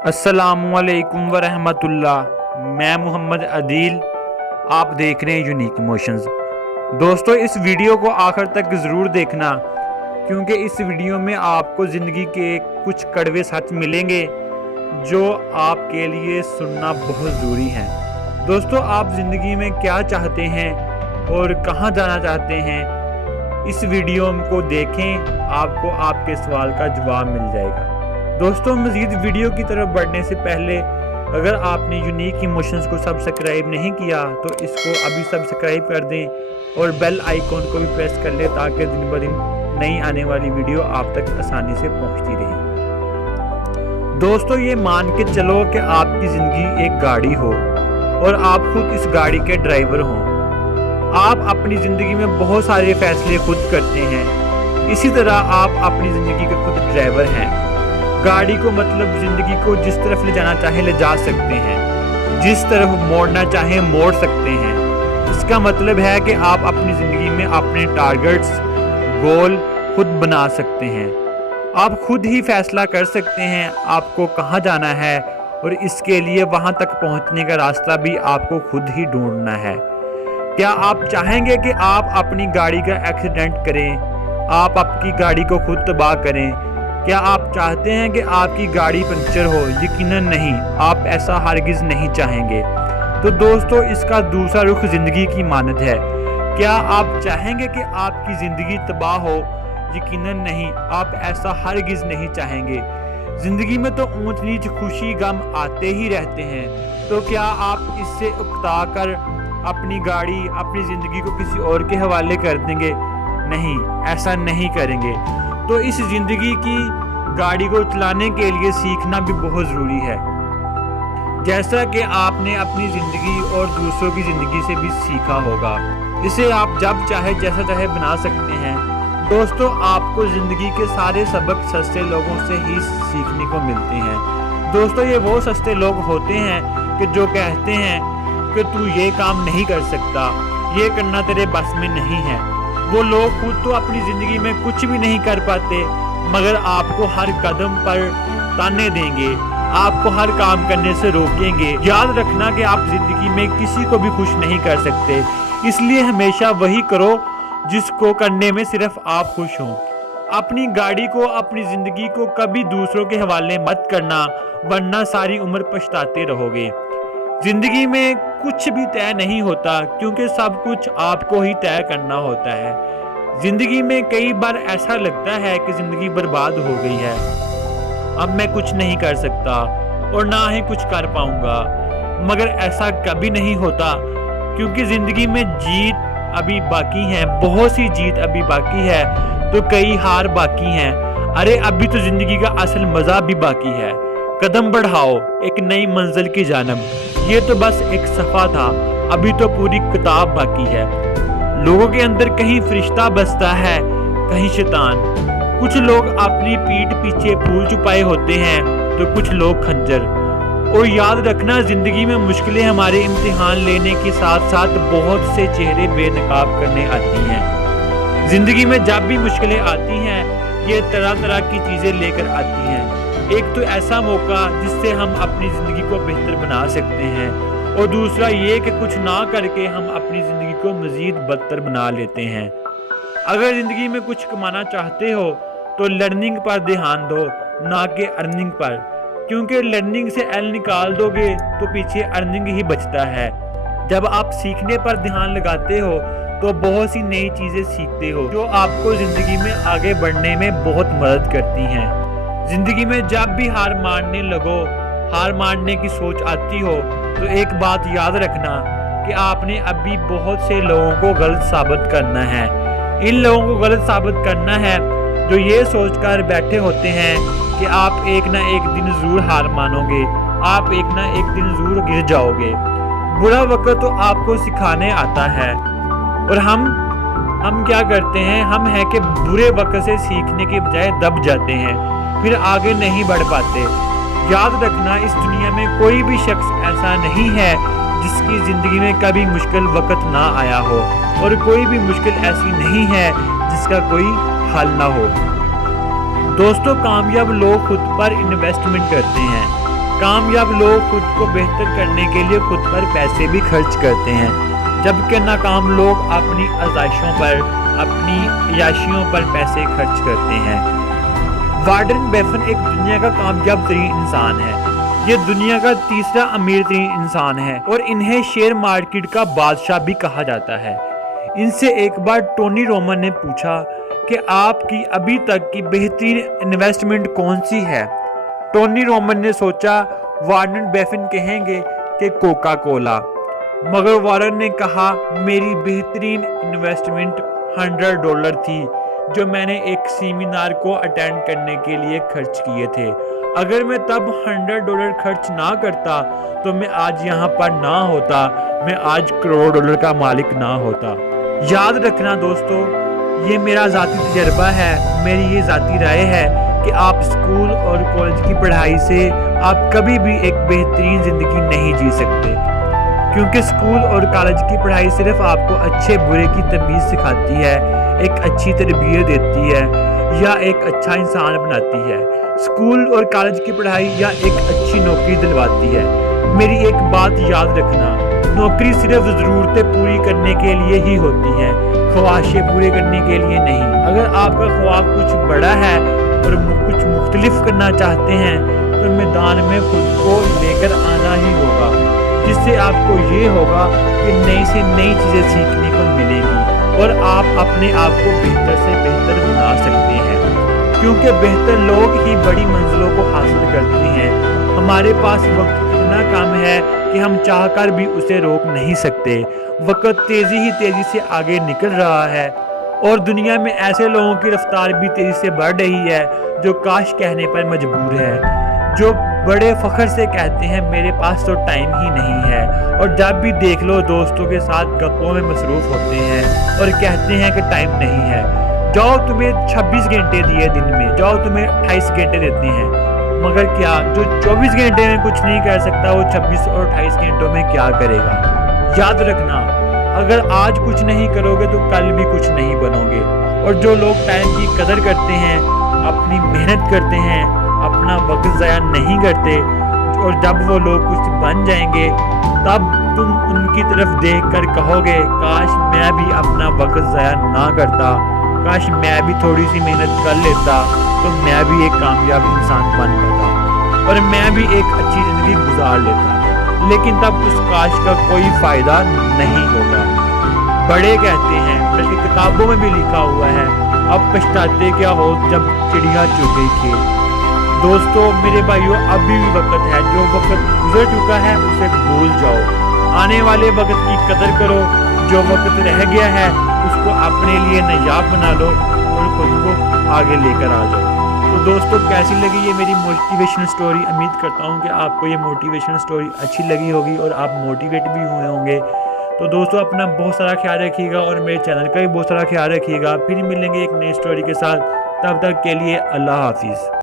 अस्सलामुअलैकुम वरहमतुल्लाह। मैं मोहम्मद अदील, आप देख रहे हैं यूनिक इमोशंस। दोस्तों, इस वीडियो को आखिर तक ज़रूर देखना, क्योंकि इस वीडियो में आपको ज़िंदगी के कुछ कड़वे सच मिलेंगे जो आपके लिए सुनना बहुत ज़रूरी है। दोस्तों, आप ज़िंदगी में क्या चाहते हैं और कहां जाना चाहते हैं, इस वीडियो को देखें, आपको आपके सवाल का जवाब मिल जाएगा। दोस्तों, मज़ीद वीडियो की तरफ बढ़ने से पहले अगर आपने यूनिक इमोशंस को सब्सक्राइब नहीं किया तो इसको अभी सब्सक्राइब कर दें और बेल आइकॉन को भी प्रेस कर लें, ताकि दिन ब दिन नई आने वाली वीडियो आप तक आसानी से पहुंचती रहे। दोस्तों, ये मान के चलो कि आपकी ज़िंदगी एक गाड़ी हो और आप खुद इस गाड़ी के ड्राइवर हों। आप अपनी ज़िंदगी में बहुत सारे फैसले खुद करते हैं, इसी तरह आप अपनी ज़िंदगी के खुद ड्राइवर हैं। गाड़ी को मतलब ज़िंदगी को जिस तरफ ले जाना चाहे ले जा सकते हैं, जिस तरफ मोड़ना चाहे मोड़ सकते हैं। इसका मतलब है कि आप अपनी ज़िंदगी में अपने टारगेट्स, गोल खुद बना सकते हैं। आप खुद ही फैसला कर सकते हैं आपको कहाँ जाना है, और इसके लिए वहाँ तक पहुँचने का रास्ता भी आपको खुद ही ढूंढना है। क्या आप चाहेंगे कि आप अपनी गाड़ी का एक्सीडेंट करें, आप आपकी गाड़ी को खुद तबाह करें? क्या आप चाहते हैं कि आपकी गाड़ी पंक्चर हो? यकीनन नहीं, आप ऐसा हरगिज़ नहीं चाहेंगे। तो दोस्तों, इसका दूसरा रुख ज़िंदगी की मानद है। क्या आप चाहेंगे कि आपकी ज़िंदगी तबाह हो? यकीनन नहीं, आप ऐसा हरगिज़ नहीं चाहेंगे। ज़िंदगी में तो ऊंच नीच, खुशी गम आते ही रहते हैं। तो क्या आप इससे उकता कर अपनी गाड़ी, अपनी ज़िंदगी को किसी और के हवाले कर देंगे? नहीं, ऐसा नहीं करेंगे। तो इस ज़िंदगी की गाड़ी को चलाने के लिए सीखना भी बहुत ज़रूरी है, जैसा कि आपने अपनी ज़िंदगी और दूसरों की ज़िंदगी से भी सीखा होगा। इसे आप जब चाहे जैसा चाहे बना सकते हैं। दोस्तों, आपको ज़िंदगी के सारे सबक सस्ते लोगों से ही सीखने को मिलते हैं। दोस्तों, ये वो सस्ते लोग होते हैं कि जो कहते हैं कि तू ये काम नहीं कर सकता, ये करना तेरे बस में नहीं है। वो लोग खुद तो अपनी ज़िंदगी में कुछ भी नहीं कर पाते, मगर आपको हर कदम पर ताने देंगे, आपको हर काम करने से रोकेंगे। याद रखना कि आप ज़िंदगी में किसी को भी खुश नहीं कर सकते, इसलिए हमेशा वही करो जिसको करने में सिर्फ आप खुश हों। अपनी गाड़ी को, अपनी ज़िंदगी को कभी दूसरों के हवाले मत करना, वरना सारी उम्र पछताते रहोगे। ज़िंदगी में कुछ भी तय नहीं होता, क्योंकि सब कुछ आपको ही तय करना होता है। ज़िंदगी में कई बार ऐसा लगता है कि ज़िंदगी बर्बाद हो गई है, अब मैं कुछ नहीं कर सकता और ना ही कुछ कर पाऊंगा, मगर ऐसा कभी नहीं होता, क्योंकि ज़िंदगी में जीत अभी बाकी है, बहुत सी जीत अभी बाकी है, तो कई हार बाकी हैं। अरे अभी तो ज़िंदगी का असल मज़ा भी बाकी है। कदम बढ़ाओ एक नई मंजिल की जानब। ये तो बस एक सफ़ा था, अभी तो पूरी किताब बाकी है। लोगों के अंदर कहीं फरिश्ता बसता है, कहीं शैतान। कुछ लोग अपनी पीठ पीछे फूल छुपाए होते हैं, तो कुछ लोग खंजर। और याद रखना, ज़िंदगी में मुश्किलें हमारे इम्तिहान लेने के साथ साथ बहुत से चेहरे बेनकाब करने आती हैं। ज़िंदगी में जब भी मुश्किलें आती हैं, ये तरह तरह की चीज़ें लेकर आती हैं। एक तो ऐसा मौका जिससे हम अपनी ज़िंदगी को बेहतर बना सकते हैं, और दूसरा ये कि कुछ ना करके हम अपनी ज़िंदगी को मज़ीद बदतर बना लेते हैं। अगर ज़िंदगी में कुछ कमाना चाहते हो तो लर्निंग पर ध्यान दो, ना कि अर्निंग पर, क्योंकि लर्निंग से एल निकाल दोगे तो पीछे अर्निंग ही बचता है। जब आप सीखने पर ध्यान लगाते हो तो बहुत सी नई चीज़ें सीखते हो, जो आपको ज़िंदगी में आगे बढ़ने में बहुत मदद करती हैं। ज़िंदगी में जब भी हार मानने लगो, हार मानने की सोच आती हो, तो एक बात याद रखना कि आपने अभी बहुत से लोगों को गलत साबित करना है। इन लोगों को गलत साबित करना है जो ये सोचकर बैठे होते हैं कि आप एक ना एक दिन ज़रूर हार मानोगे, आप एक ना एक दिन ज़रूर गिर जाओगे। बुरा वक्त तो आपको सिखाने आता है, और हम क्या करते हैं, हम है कि बुरे वक्त से सीखने के बजाय दब जाते हैं, फिर आगे नहीं बढ़ पाते। याद रखना, इस दुनिया में कोई भी शख्स ऐसा नहीं है जिसकी ज़िंदगी में कभी मुश्किल वक्त ना आया हो, और कोई भी मुश्किल ऐसी नहीं है जिसका कोई हल ना हो। दोस्तों, कामयाब लोग खुद पर इन्वेस्टमेंट करते हैं, کامیاب لوگ خود کو بہتر کرنے کے لیے خود پر پیسے بھی خرچ کرتے ہیں، جبکہ ناکام لوگ اپنی آزائشوں پر، اپنی عیاشیوں پر پیسے خرچ کرتے ہیں۔ وارن بفیٹ ایک دنیا کا کامیاب ترین انسان ہے۔ یہ دنیا کا تیسرا امیر ترین انسان ہے اور انہیں شیئر مارکیٹ کا بادشاہ بھی کہا جاتا ہے۔ ان سے ایک بار ٹونی رومن نے پوچھا کہ آپ کی ابھی تک کی بہترین انویسٹمنٹ کون سی ہے؟ ٹونی رومن نے سوچا وارن بفیٹ کہیں گے کہ کوکا کولا، مگر وارن نے کہا میری بہترین انویسٹمنٹ $100 تھی جو میں نے ایک سیمینار کو اٹینڈ کرنے کے لیے خرچ کیے تھے۔ اگر میں تب $100 خرچ نہ کرتا تو میں آج یہاں پر نہ ہوتا، میں آج $1,00,00,000 کا مالک نہ ہوتا۔ یاد رکھنا دوستو، یہ میرا ذاتی تجربہ ہے، میری یہ ذاتی رائے ہے کہ آپ اسکول اور کالج کی پڑھائی سے آپ کبھی بھی ایک بہترین زندگی نہیں جی سکتے، کیونکہ اسکول اور کالج کی پڑھائی صرف آپ کو اچھے برے کی تمیز سکھاتی ہے، ایک اچھی تربیت دیتی ہے یا ایک اچھا انسان بناتی ہے۔ اسکول اور کالج کی پڑھائی یا ایک اچھی نوکری دلواتی ہے۔ میری ایک بات یاد رکھنا، نوکری صرف ضرورتیں پوری کرنے کے لیے ہی ہوتی ہیں، خواہشیں پورے کرنے کے لیے نہیں۔ اگر آپ کا خواب کچھ بڑا ہے اور کچھ مختلف کرنا چاہتے ہیں تو میدان میں خود کو لے کر آنا ہی ہوگا، جس سے آپ کو یہ ہوگا کہ نئی سے نئی چیزیں سیکھنے کو ملیں گی اور آپ اپنے آپ کو بہتر سے بہتر بنا سکتے ہیں، کیونکہ بہتر لوگ ہی بڑی منزلوں کو حاصل کرتے ہیں۔ ہمارے پاس وقت اتنا کم ہے کہ ہم چاہ کر بھی اسے روک نہیں سکتے۔ وقت تیزی سے آگے نکل رہا ہے اور دنیا میں ایسے لوگوں کی رفتار بھی تیزی سے بڑھ رہی ہے جو کاش کہنے پر مجبور ہے، جو بڑے فخر سے کہتے ہیں میرے پاس تو ٹائم ہی نہیں ہے، اور جب بھی دیکھ لو دوستوں کے ساتھ گپوں میں مصروف ہوتے ہیں اور کہتے ہیں کہ ٹائم نہیں ہے۔ جاؤ تمہیں 26 گھنٹے دیے دن میں، جاؤ تمہیں 28 گھنٹے دیتے ہیں، مگر کیا جو 24 گھنٹے میں کچھ نہیں کر سکتا وہ 26 اور 28 گھنٹوں میں کیا کرے گا؟ یاد رکھنا، اگر آج کچھ نہیں کرو گے تو کل بھی کچھ نہیں بنو گے۔ اور جو لوگ ٹائم کی قدر کرتے ہیں، اپنی محنت کرتے ہیں، اپنا وقت ضائع نہیں کرتے، اور جب وہ لوگ کچھ بن جائیں گے تب تم ان کی طرف دیکھ کر کہو گے کاش میں بھی اپنا وقت ضائع نہ کرتا، کاش میں بھی تھوڑی سی محنت کر لیتا تو میں بھی ایک کامیاب انسان بن پاتا اور میں بھی ایک اچھی زندگی گزار لیتا۔ لیکن تب اس کاش کا کوئی فائدہ نہیں ہوگا۔ بڑے کہتے ہیں، بلکہ کتابوں میں بھی لکھا ہوا ہے، اب پچھتاتے کیا ہو جب چڑیا چگ گئی کھیت۔ دوستو میرے بھائیو، ابھی بھی وقت ہے، جو وقت گزر چکا ہے اسے بھول جاؤ، آنے والے وقت کی قدر کرو، جو وقت رہ گیا ہے اس کو اپنے لیے نایاب بنا لو اور خود کو آگے لے کر آ جاؤ۔ تو دوستو کیسی لگی یہ میری موٹیویشنل سٹوری؟ امید کرتا ہوں کہ آپ کو یہ موٹیویشنل سٹوری اچھی لگی ہوگی اور آپ موٹیویٹ بھی ہوئے ہوں گے۔ تو دوستو اپنا بہت سارا خیال رکھیے گا اور میرے چینل کا بھی بہت سارا خیال رکھیے گا۔ پھر ملیں گے ایک نئی سٹوری کے ساتھ، تب تک کے لیے اللہ حافظ۔